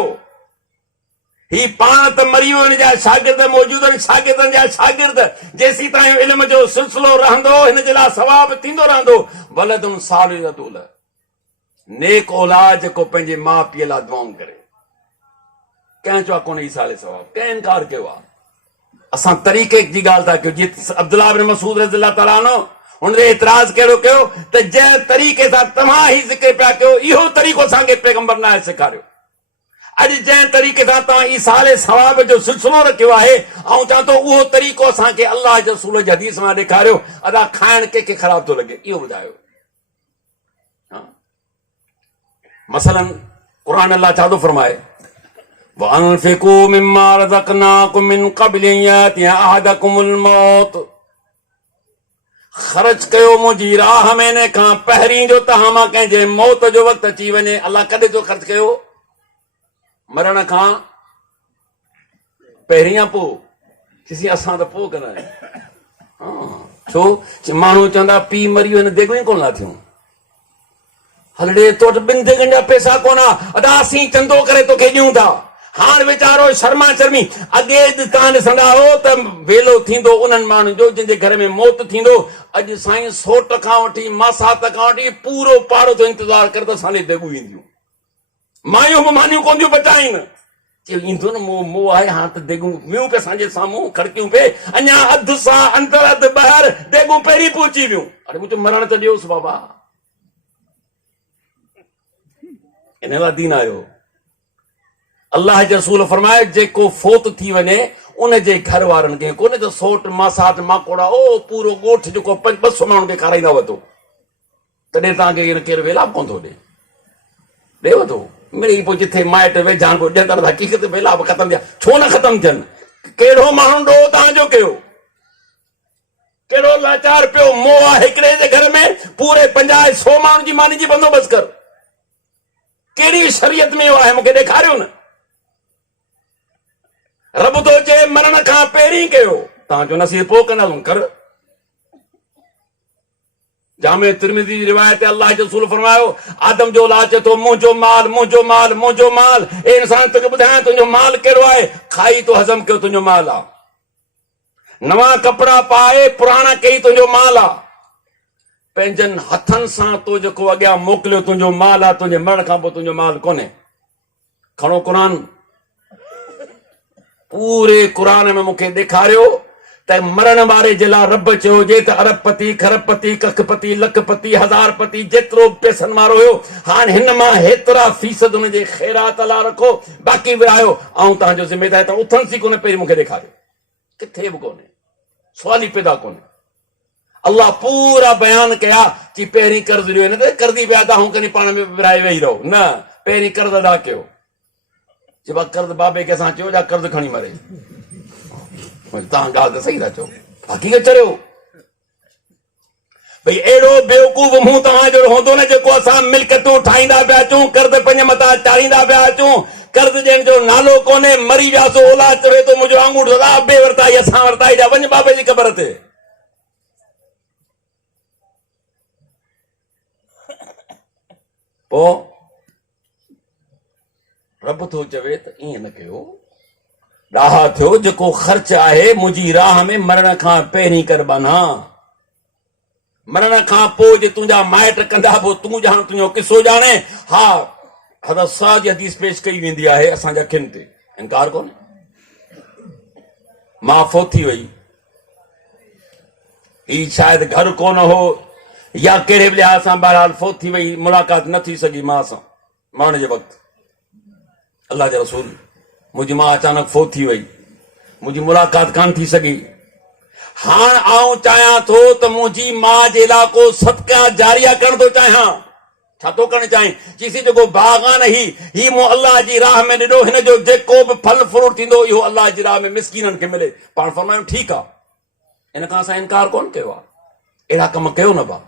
ही पाण त मरी वियो, हिन जा शागिर्द मौजूद आहिनि, शागिर्दनि जा शागिर्द, जेसीं ताईं इल्म जो सिलसिलो रहंदो, हिन जे लाइ सवाब थींदो रहंदो। वलदुन सालिहुन, नेक औलाद जेको पंहिंजे माउ पीउ लाइ दुआऊं करे। कंहिं चयो कोन ईसाले सवाब, कंहिं इनकार कयो आहे। असां तरीक़े जी ॻाल्हि था कयूं। जीअं अब्दुल्लाह इब्न मसूद रज़ियल्लाहु ताला अन्हु, हुनते एतिराज़ कहिड़ो कयो त जंहिं तरीक़े सां तव्हां ही ज़िक्र पिया कयो, इहो तरीक़ो असांखे पैगंबर न आहे सेखारियो। अॼु जंहिं तरीक़े सां तव्हां ईसाले सवाब जो सिलसिलो रखियो आहे, ऐं चवां थो उहो तरीक़ो असांखे अलाह जे रसूल जी हदीस मां ॾेखारियो। अदा खाइण कंहिंखे ख़राब थो लॻे, इहो ॿुधायो। मसलन क़ुरान अल्लाह छा थो फरमाए? वअनफिकू मिम्मा रज़क़नाकुम मिन क़ब्ल अन यातिया अहदकुमुल मौत। ख़र्च कयो मुंहिंजी राह में हिन खां पहिरीं जो तव्हां मां कंहिंजे मौत जो वक़्तु अची वञे। अल्लाह कॾहिं जो ख़र्च कयो? मरण खां पहिरीं या पोइ? ॾिसी असां त पोइ कंदा आहियूं। छो? माण्हू चवंदा पीउ मरी वियो, हिन देगूं ई कोन लाथियूं। हल ॾे, तो वटि ॿिनि देगनि जा पैसा कोन आहे, अदा असीं चंदो करे तोखे ॾियूं था। हाणे वीचारो शर्मा शर्मी। अॻे तव्हां ॾिसंदा हो त वेलो थींदो उन्हनि माण्हुनि जो जंहिंजे घर में मौत थींदो। अॼु साईं सोट खां वठी मासात खां वठी पूरो पाड़ो तो इंतज़ारु कर त असांजे देगूं ईंदियूं। मायूं बि मानियूं कोन थियूं बचाइनि। चयो ईंदो न मोह, मोह आहे। हाणे त देगूं वियूं पिया असांजे साम्हूं, खड़कियूं पे, अञा अधु सां अंदरि अधु ॿाहिरि, देगूं पहिरीं पहुची वियूं। अरे मुंहिंजो मरण त ॾियोसि बाबा। इन लाइ दीन आयो। अल्लाह जे रसूल फरमाए जेको फोत थी वञे उन जे घर वारनि खे कोन्हे त सोट मासात माकोड़ा ओ पूरो ॻोठ जेको 200 माण्हुनि खे खाराईंदा वतो, तॾहिं तव्हांखे केरु वेलाप कोन थो ॾे वतो। मिड़ी पोइ जिथे माइट वेझाण पोइ ॾियनि था, हक़ीक़त वेलाप ख़तमु थिया। छो न ख़तमु थियनि? कहिड़ो माण्हू ॾोह तव्हांजो कयो? कहिड़ो लाचार पियो? मोह आहे हिकिड़े जे घर में पूरे 50-100 माण्हुनि जी मानी जी बंदोबस्त कर। कहिड़ी शरीयत में इहो आहे? मूंखे ॾेखारियो न। रब तो चए मरण खां पहिरीं कयो। तव्हांजो नसीब पोइ कंदासूं कर। जामे तिरमिज़ी जी रिवायत अल्लाह जो रसूल फरमायो, आदम जो औलाद चए थो मुंहिंजो माल, मुंहिंजो माल, मुंहिंजो माल। ए इंसान तोखे ॿुधायां तुंहिंजो माल कहिड़ो आहे? खाई तो हज़म कयो तुंहिंजो माल आहे। नवां कपिड़ा पाए पुराणा कई तुंहिंजो माल आहे। पंहिंजनि हथनि सां तो जेको अॻियां मोकिलियो तुंहिंजो माल आहे। तुंहिंजे मरण खां पोइ तुंहिंजो माल कोन्हे। खणो क़ुरान। पूरे क़ुरान में मूंखे ॾेखारियो त मरण वारे जे लाइ रब चयो हुजे त अरबपति, खरबपति, कखपति, लखपति, हज़ारपति जेतिरो पैसनि वारो हुयो, हाणे हिन मां हेतिरा फ़ीसद हुनजे ख़ैरात लाइ रखो, बाक़ी विरायो। ऐं तव्हांजो ज़िमेदार त उथनि सी कोन्हे, पहिरीं मूंखे ॾेखारियो। किथे बि कोन्हे, सुवाल ई पैदा कोन्हे। अल्लाह पूरा बयान कया कि पहिरीं कर्ज़ ॾियो, न त कर्ज़ी विया था ऐं पाण में विराए वेही रहो। न, पहिरीं कर्ज़ अदा कयो। चइबा कर्ज़ बाबे खे असां चयो जा कर्ज़ खणी मरे। तव्हां ॻाल्हि त सही था चओ, हक़ीक़त चरियो। भई अहिड़ो बेवकूफ़ मुंहुं तव्हांजो हूंदो न जेको असां मिल्कियतूं ठाहींदा पिया अचूं, कर्ज़ पंहिंजे मथां चाढ़ींदा पिया अचूं, कर्ज़ ॾियण जो नालो कोन्हे। मरी वियासीं, औलाद चवे थो मुंहिंजो आंगूर दादा बे वरिताई, असां वरिताई, जा वञ बाबे जी क़बर ते। पोइ रब थो चवे त ईअं न कयो। ॾाहा थियो जेको ख़र्च आहे मुंहिंजी राह में मरण खां पहिरीं कर बाना। मरण खां पोइ जे तुंहिंजा माइट कंदा पोइ तूं ॼाण, तुंहिंजो किसो ॼाणे। हा, हज़रत साह जी हदीस पेश कई वेंदी आहे असांजे अखियुनि ते, इनकार कोन्हे। मां फोत थी वई, ही शायदि घर कोन हो, या कहिड़े बि लिहाज़ सां बहरहाल फोत थी वई, मुलाक़ात न थी सघी मां सां माण्हू जे वक़्तु। अल्लाह जे रसूल, मुंहिंजी मां अचानक फोत थी वई, मुंहिंजी मुलाक़ात कान थी सघी। हाणे आऊं चाहियां थो त मुंहिंजी मां जे इलाको सदका जारिया करण थो चाहियां। छा थो करणु चाहीं? चईसी जेको बाग़ान ही मूं अल्लाह जी राह में ॾिनो, हिन जो जेको बि फल फ्रूट थींदो इहो अल्लाह जी राह में मिसकीननि खे मिले। पाण फरमायूं ठीकु आहे, इन खां असां इनकार कोन कयो आहे, अहिड़ा कम कयो न।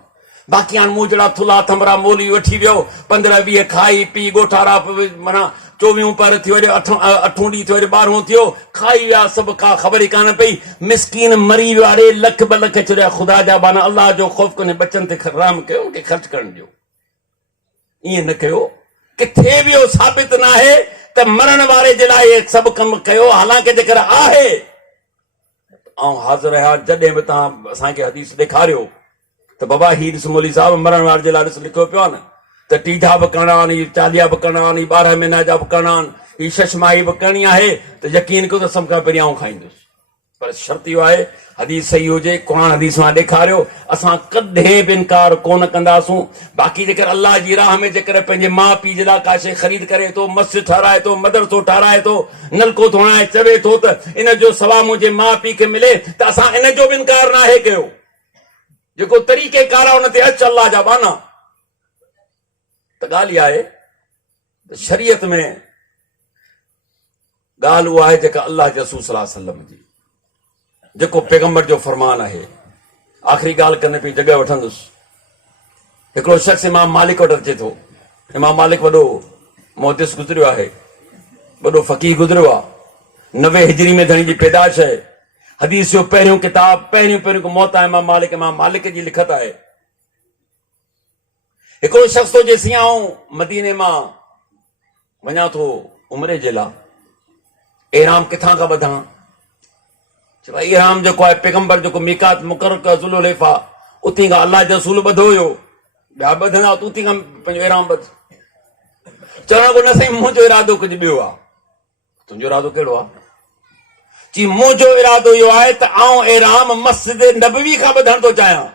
बाक़ी हाणे मूं जहिड़ा थुला थमरा मोली वठी वियो, 15-20 खाई पी ॻोठारा, माना 24 पर थी वरी 8 ॾींहं थियो, वरी 12 थियो, खाई विया सभु, का ख़बर ई कान पई। मिसकीन मरी वियो, अड़े लख 2 लख चढ़िया। ख़ुदा जा बाना अल्लाह जो ख़ौफ़ कोन्हे, बचनि ते राम कयो, उनखे ख़र्च करणु ॾियो। ईअं न कयो, किथे बि इहो साबित न आहे त मरण वारे जे लाइ सभु कमु कयो। हालांकि जेकर आहे, ऐं हाज़िर आहियां जॾहिं बि तव्हां असांखे हदीस ॾेखारियो त बाबा हीर मौलवी साहब मरण वारे जे लाइ लिखियो पियो आहे न त टीठा बि करणा आहिनि, 40 बि करणा आहिनि, 12 महीना जा बि करणा आहिनि, हीअ शशमाई बि करणी आहे, त यकीन कयो त सभ खां पहिरीं आउं खाईंदुसि। पर शर्त इहो आहे हदीस सही हुजे, क़ुर हदीस मां ॾेखारियो, असां कॾहिं बि इनकार कोन कंदासूं। बाक़ी जेकर अल्लाह जी राह में जेकर पंहिंजे माउ पीउ जे लाइ का शइ ख़रीद करे थो, मस्जिद ठाराए थो, मदरसो ठाराए थो, नलको थो हणाए, चवे थो त इन जो सवाब मुंहिंजे माउ पीउ खे मिले, त असां इन जो बि इनकार न आहे कयो। जेको तरीक़ेकार आहे उन ते अच अल्लाह जा बाना। त ॻाल्हि इहा आहे त शरीयत में ॻाल्हि उहा आहे जेका अल्लाह जे रसूल सल्लल्लाहु अलैहि वसल्लम जी, जेको पैगंबर जो फरमान आहे। आख़िरी ॻाल्हि करने पई जॻह वठंदुसि। हिकिड़ो शख़्स इमाम मालिक वटि अचे थो। इमाम मालिक वॾो मुहद्दिस गुज़रियो आहे, वॾो फ़क़ीह गुज़रियो आहे, 90 हिजरी में धणी जी पैदाइश आहे। हदीस जो पहिरियों किताब, पहिरियों मौत आहे इमाम मालिक जी लिखत आहे। हिकिड़ो शख़्स थो जे सियाऊं मदीने मां वञा थो उमरे जे लाइ, एहराम किथां खां ॿधां? एहराम जेको आहे पैगंबर जेको मीकात मुक़रर कयो ज़ुल्हुलैफ़ा, उते खां अल्लाह जो रसूल ॿधो हुयो, ॿिया ॿधंदा त उते खां पंहिंजो एहराम ॿध। चवण को न साईं, मुंहिंजो इरादो कुझु ॿियो आहे। तुंहिंजो इरादो कहिड़ो आहे? जी मुंहिंजो इरादो इहो आहे त आउं एहराम मस्जिद नबवी खां ॿधणु थो चाहियां।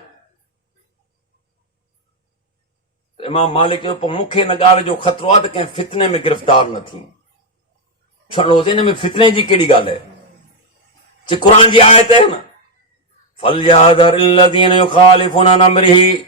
इमाम मालिक जो पोइ मूंखे हिन ॻाल्हि जो ख़तरो आहे त कंहिं फितने में गिरफ़्तार न थी। छो हिन में फितने जी कहिड़ी ॻाल्हि आहे? क़ुरान जी आयत है ना, फलयादरिल्लज़ीना युखालिफूना अन अम्रिही